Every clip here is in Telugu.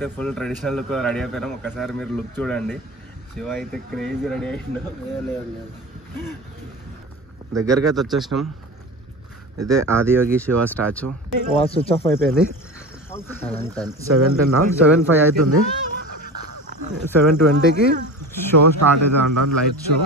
అయితే ఫుల్ ట్రెడిషనల్ లుక్ రెడీ అయిపోయినాం. ఒకసారి మీరు లుక్ చూడండి. శివ అయితే క్రేజీ రెడీ అయ్యిండు. దగ్గరికి అయితే వచ్చేసినాం. ఇదే Adiyogi Shiva statue. Switch off అయిపోయింది. 7:05 అవుతుంది. 7:20కి షో స్టార్ట్ అవుతుంది అంట, light show.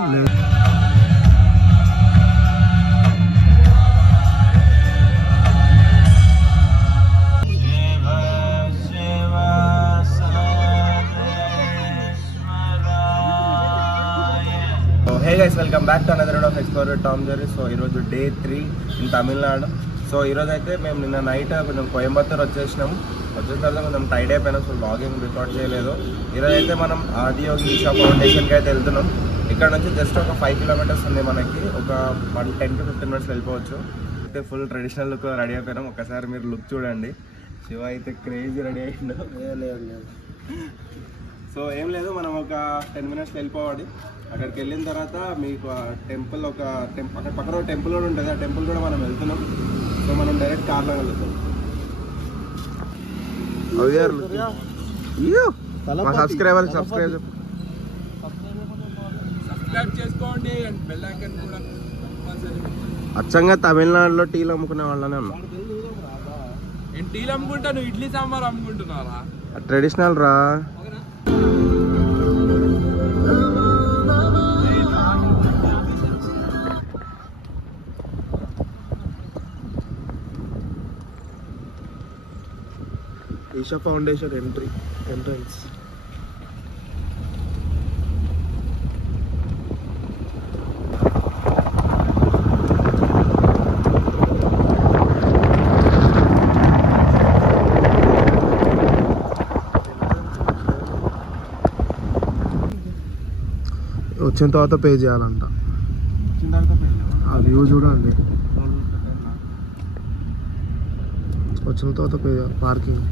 Hey guys, welcome back to another round of Explore with Tom Jerry. So ఈరోజు డే 3 ఇన్ తమిళనాడు. సో ఈరోజు అయితే మేము నిన్న నైట్ కొంచెం కోయంబత్తూర్ వచ్చేసినాము. వచ్చిన తర్వాత కొంచెం టైడ్ అయిపోయినాం. సో బ్లాగింగ్ రికార్డ్ చేయలేదు. ఈరోజు అయితే మనం ఆదియోగి ఈషా ఫౌండేషన్కి అయితే వెళ్తున్నాం. ఇక్కడ నుంచి జస్ట్ ఒక 5 కిలోమీటర్స్ ఉంది మనకి. ఒక 10 to 15 మినిట్స్ వెళ్ళిపోవచ్చు. అయితే ఫుల్ ట్రెడిషనల్ లుక్ రెడీ అయిపోయినాం. ఒకసారి మీరు లుక్ చూడండి. శివ అయితే క్రేజీ రెడీ అయ్యిండు. సో ఏం లేదు, మనం ఒక 10 మినిట్స్ వెళ్ళిపోవాలి. అక్కడికి వెళ్ళిన తర్వాత మీకు టెంపుల్ అక్కడ పక్కన టెంపుల్ కూడా ఉంటుంది. ఆ టెంపుల్ కూడా మనం వెళ్తున్నాం. సో మనం డైరెక్ట్ కార్లో వెళ్తాం. సబ్స్క్రైబ్ చేసుకోండి. అచ్చంగా తమిళనాడులో టీలు అమ్ముకునే వాళ్ళనే ఉన్నాం. టీలు అమ్ముకుంటా, నువ్వు ఇడ్లీ సాంబార్ అమ్ముకుంటున్నావా? ట్రెడిషనల్ రా. Isha foundation entrance. వచ్చిన తర్వాత పే చేయాలంట. ఆ వ్యూ చూడండి. వచ్చిన తర్వాత పే చేయాలి. పార్కింగ్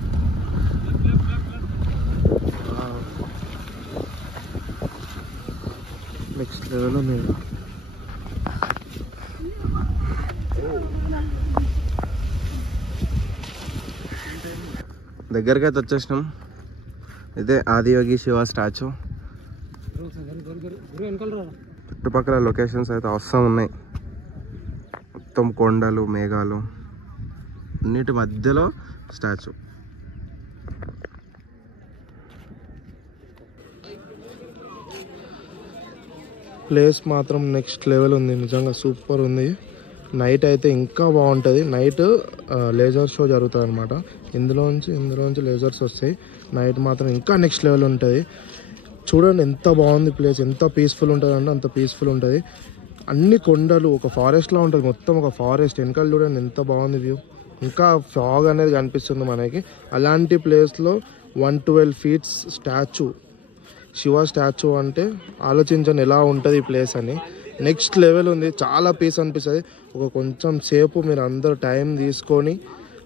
నెక్స్ట్ లెవెల్ ఉంది. దగ్గరికి అయితే వచ్చేసినాం. ఇదే ఆదియోగి శివ స్టాచ్యూ. చుట్టుపక్కల లొకేషన్స్ అయితే అవసరం ఉన్నాయి. మొత్తం కొండలు, మేఘాలు, అన్నిటి మధ్యలో స్టాచ్యూ. ప్లేస్ మాత్రం నెక్స్ట్ లెవెల్ ఉంది. నిజంగా సూపర్ ఉంది. నైట్ అయితే ఇంకా బాగుంటుంది. నైట్ లేజర్ షో జరుగుతుంది అనమాట. ఇందులోంచి లేజర్స్ వస్తాయి. నైట్ మాత్రం ఇంకా నెక్స్ట్ లెవెల్ ఉంటుంది. చూడండి ఎంత బాగుంది ప్లేస్. ఎంత పీస్ఫుల్ ఉంటుంది అంటే అంత పీస్ఫుల్ ఉంటుంది. అన్ని కొండలు, ఒక ఫారెస్ట్లా ఉంటుంది. మొత్తం ఒక ఫారెస్ట్. వెనకాల చూడండి ఎంత బాగుంది వ్యూ. ఇంకా ఫాగ్ అనేది కనిపిస్తుంది మనకి. అలాంటి ప్లేస్లో 112 feet స్టాచ్యూ, శివ స్టాచ్యూ అంటే ఆలోచించండి ఎలా ఉంటుంది ఈ ప్లేస్ అని. నెక్స్ట్ లెవెల్ ఉంది. చాలా పీస్ అనిపిస్తుంది. ఒక కొంచెం సేపు మీరు అందరూ టైం తీసుకొని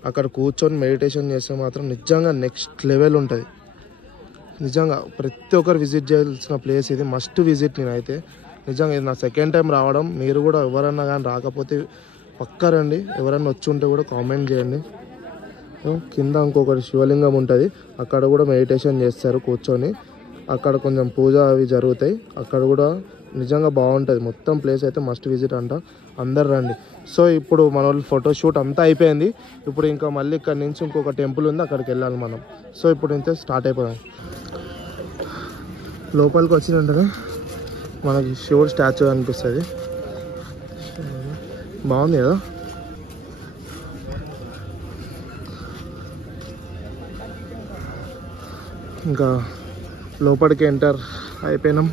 అక్కడ కూర్చొని మెడిటేషన్ చేస్తే మాత్రం నిజంగా నెక్స్ట్ లెవెల్ ఉంటుంది. నిజంగా ప్రతి ఒక్కరు విజిట్ చేయాల్సిన ప్లేస్ ఇది. Must visit. నేనైతే నిజంగా ఇది నా సెకండ్ టైం రావడం. మీరు కూడా ఎవరన్నా కానీ రాకపోతే పక్కా రండి. ఎవరన్నా వచ్చి ఉంటే కూడా కామెంట్ చేయండి. కింద ఇంకొకటి శివలింగం ఉంటుంది. అక్కడ కూడా మెడిటేషన్ చేస్తారు కూర్చొని. అక్కడ కొంచెం పూజ అవి జరుగుతాయి. అక్కడ కూడా నిజంగా బాగుంటుంది. మొత్తం ప్లేస్ అయితే మస్ట్ విజిట్ అంట. అందరు రండి. సో ఇప్పుడు మన వాళ్ళు ఫోటోషూట్ అంతా అయిపోయింది. ఇప్పుడు ఇంకా మళ్ళీ ఇక్కడ నుంచి ఇంకొక టెంపుల్ ఉంది, అక్కడికి వెళ్ళాలి మనం. సో ఇప్పుడు ఇంతే స్టార్ట్ అయిపోయాం. లోపలికి వచ్చిన వెంటనే మనకి శివుడు స్టాచ్యూ అనిపిస్తుంది. బాగుంది కదా. ఇంకా లోపలికి ఎంటర్ అయిపోయినాం.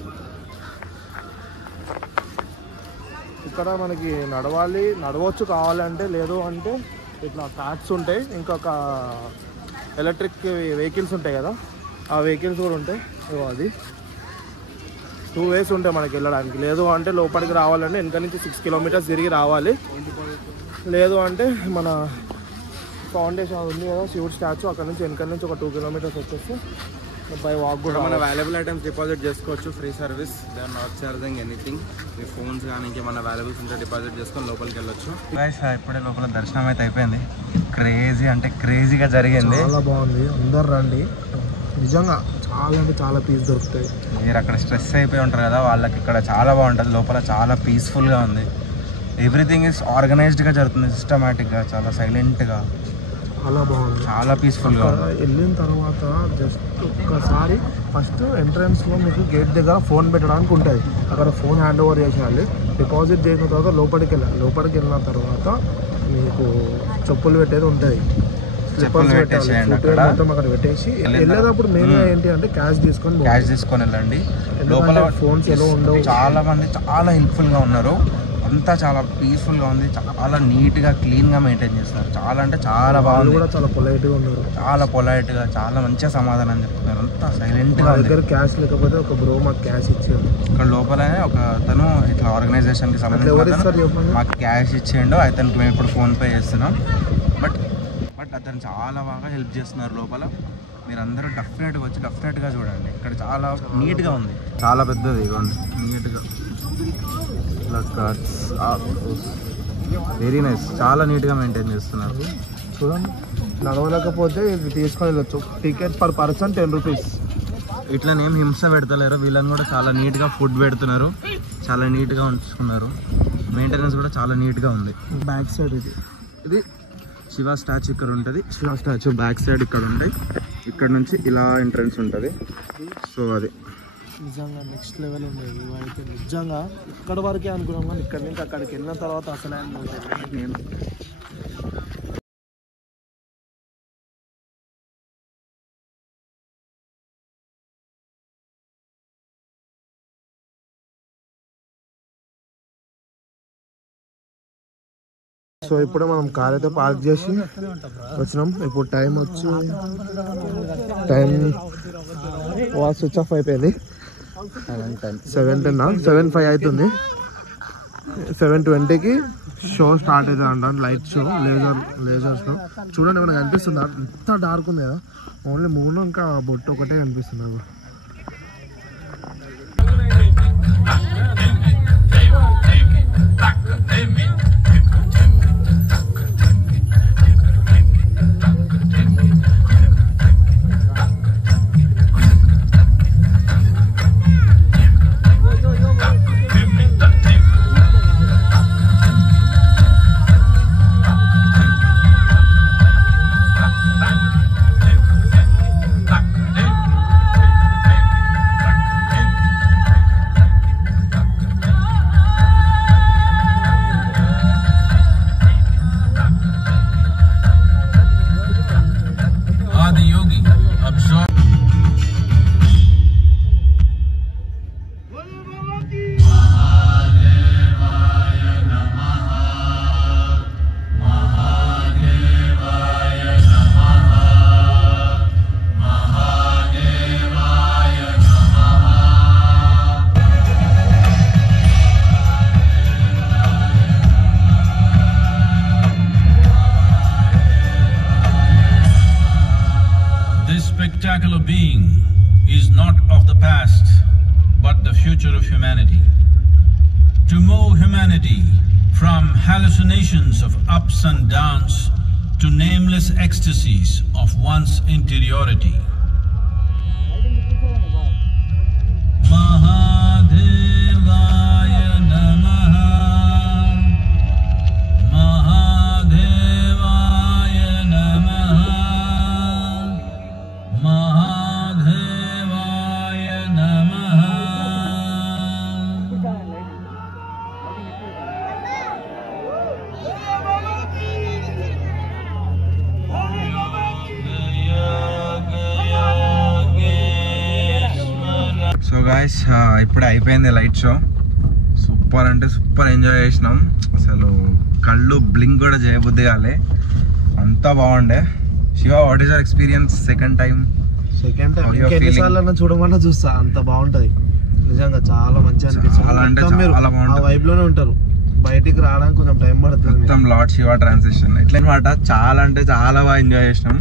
ఇక్కడ మనకి నడవచ్చు కావాలంటే, లేదు అంటే ఇట్లా కార్ట్స్ ఉంటాయి. ఇంకొక ఎలక్ట్రిక్ వెహికల్స్ ఉంటాయి కదా, ఆ వెహికల్స్ కూడా ఉంటాయి. అది 2 ways ఉంటాయి మనకి వెళ్ళడానికి. లేదు అంటే లోపలికి రావాలంటే వెనక నుంచి 6 kilometers తిరిగి రావాలి. లేదు అంటే మన ఫౌండేషన్ ఉంది కదా శివుడు స్టాచ్యూ, అక్కడ నుంచి వెనక నుంచి ఒక 2 kilometers వచ్చేస్తే బై వాక్ కూడా మన వాల్యుబుల్ ఐటమ్స్ డిపాజిట్ చేసుకోవచ్చు. Free service, they are not charging anything. మీ ఫోన్స్ కానీ ఇంకేమన్నా వాల్యుబుల్స్ ఉంటే డిపాజిట్ చేసుకొని లోపలికి వెళ్ళొచ్చు. ఇప్పుడే లోపల దర్శనం అయితే అయిపోయింది. క్రేజీ అంటే క్రేజీగా జరిగింది. చాలా బాగుంది. అందరు రండి. నిజంగా చాలా అంటే చాలా పీస్ దొరుకుతాయి. మీరు అక్కడ స్ట్రెస్ అయిపోయి ఉంటారు కదా, వాళ్ళకి ఇక్కడ చాలా బాగుంటుంది. లోపల చాలా పీస్ఫుల్గా ఉంది. ఎవ్రీథింగ్ ఈస్ ఆర్గనైజ్డ్గా జరుగుతుంది, సిస్టమేటిక్గా, చాలా సైలెంట్గా, చాలా బాగుంది, చాలా పీస్ఫుల్గా ఉంది. వెళ్ళిన తర్వాత జస్ట్ ఒక్కసారి ఫస్ట్ ఎంట్రన్స్లో మీకు గేట్ దగ్గర ఫోన్ పెట్టడానికి ఉంటుంది. అక్కడ ఫోన్ హ్యాండ్ ఓవర్ చేసేయాలి. డిపాజిట్ చేసిన తర్వాత లోపలికి వెళ్ళాలి. లోపలికి వెళ్ళిన తర్వాత మీకు చెప్పులు పెట్టేది ఉంటుంది. స్లిప్పర్స్ పెట్టాలి, ఫుట్వేర్ మొత్తం అక్కడ పెట్టేసి వెళ్ళేటప్పుడు మెయిన్గా ఏంటి అంటే క్యాష్ తీసుకొని వెళ్ళండి. లోపల ఫోన్స్ ఎలా ఉండవు. చాలా మంది చాలా హెల్ప్ఫుల్గా ఉన్నారు. అంతా చాలా పీస్ఫుల్గా ఉంది. చాలా నీట్గా క్లీన్గా మెయింటైన్ చేస్తున్నారు. చాలా అంటే చాలా బాగుంది. కూడా చాలా పొలైట్గా ఉన్నారు. చాలా పొలైట్గా, చాలా మంచిగా సమాధానం చెప్తున్నారు. అంతా సైలెంట్గా. దగ్గర క్యాష్ లేకపోతే ఒక బ్రో మాకు క్యాష్ ఇచ్చారు. ఇక్కడ లోపలనే ఒక తను ఇట్లా ఆర్గనైజేషన్కి సంబంధించిన మాకు క్యాష్ ఇచ్చేయండు. అతనికి మేము ఇప్పుడు ఫోన్పే చేస్తున్నాం. బట్ అతను చాలా బాగా హెల్ప్ చేస్తున్నారు లోపల. మీరు అందరూ డెఫినెట్గా చూడండి. ఇక్కడ చాలా నీట్గా ఉంది. చాలా పెద్దది, ఇవ్వండి నీట్గా. Very nice. చాలా నీట్గా మెయింటైన్ చేస్తున్నారు. చూడండి, నడవలేకపోతే ఇది తీసుకొని వెళ్ళొచ్చు. Ticket per person 10 rupees. ఇట్లనేం హింస పెడతలేరు. వీళ్ళని కూడా చాలా నీట్గా ఫుడ్ పెడుతున్నారు. చాలా నీట్గా ఉంచుకున్నారు. మెయింటెనెన్స్ కూడా చాలా నీట్గా ఉంది. బ్యాక్ సైడ్ ఇది శివ స్టాచ్యూ ఇక్కడ ఉంటుంది. శివ స్టాచ్యూ బ్యాక్ సైడ్ ఇక్కడ ఉంటాయి. ఇక్కడ నుంచి ఇలా ఎంట్రన్స్ ఉంటుంది. సో అది నిజంగా నెక్స్ట్ లెవెల్ ఉండేది. ఇవైతే నిజంగా ఇక్కడ వరకే అనుకున్నాం, కానీ ఇక్కడ నుంచి అక్కడికి వెళ్ళిన తర్వాత అసలు నేను సో ఇప్పుడే మనం కార్ అయితే పార్క్ చేసి వచ్చినాం. ఇప్పుడు టైం వచ్చి స్విచ్ ఆఫ్ అయిపోయింది. 7:05 అవుతుంది. 7:20కి షో స్టార్ట్ అవుతుంది అంట, లైట్ షో, లేజర్ షో. చూడండి, ఏమైనా కనిపిస్తుంది? అంత డార్క్ ఉంది కదా, ఓన్లీ మూన్ ఇంకా బొట్టు ఒకటే కనిపిస్తుంది. Spectacular being is not of the past, but the future of humanity. To move humanity from hallucinations of ups and downs to nameless ecstasies of one's interiority. Mahadevaya Namaha. Mahadevaya Namaha. Mahadevaya Namaha. So guys, ఇప్పుడే అయిపోయింది లైట్ షో. సూపర్ అంటే సూపర్ ఎంజాయ్ చేసినాం. అసలు కళ్ళు బ్లింక్ కూడా చేయబుద్ధి కాలే, అంతా బాగుండే. Shiva, what is your experience? Second time ఎన్నిసార్లు చూడమన్నా చూస్తా, అంత బాగుంటది. నిజంగా చాలా మంచిగా అనిపిస్తుంది. వైబ్ లోనే ఉంటారు. బయటికి రావడానికి కొంచెం టైం పడుతుంది. మొత్తం లార్డ్ శివ ట్రాన్సిషన్ ఇట్లా అనమాట. చాలా అంటే చాలా బాగా ఎంజాయ్ చేసినాం.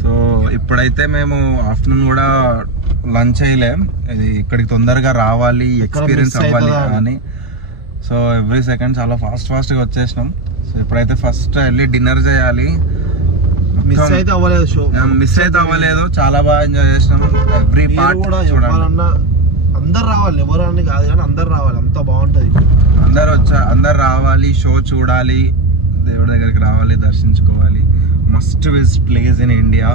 సో ఇప్పుడైతే మేము ఆఫ్టర్నూన్ కూడా లంచ్ చేయలేం. ఇది ఇక్కడికి తొందరగా రావాలి, ఎక్స్పీరియన్స్ అవ్వాలి అని. సో ఎవ్రీ సెకండ్ చాలా ఫాస్ట్గా వచ్చేసినాం. సో ఇప్పుడైతే ఫస్ట్ వెళ్ళి డిన్నర్ చేయాలి. మిస్ అయితే అవ్వలేదు షో, మిస్ అయితే అవ్వలేదు, చాలా బాగా ఎంజాయ్ చేసినాం. ఎవ్రీ పార్ట్ కూడా చూడాలన్నా అందరు రావాలి, ఎవరు అని కాదు కానీ అందరు రావాలి, అంత బాగుంటది. అందరు రావాలి, షో చూడాలి, దేవుడి దగ్గరికి రావాలి, దర్శించుకోవాలి. Must visit place in India.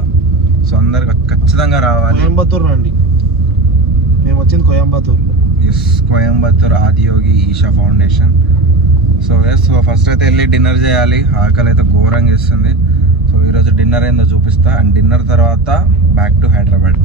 So అందరు ఖచ్చితంగా రావాలి. కోయంబత్తూర్ రండి, మేము వచ్చింది Coimbatore. Yes, Coimbatore Adiyogi Isha foundation. So first అయితే వెళ్ళి డిన్నర్ చేయాలి, ఆకలి అయితే ఘోరంగా ఇస్తుంది. సో ఈరోజు డిన్నర్ ఏందో చూపిస్తా, అండ్ డిన్నర్ తర్వాత బ్యాక్ టు హైదరాబాద్.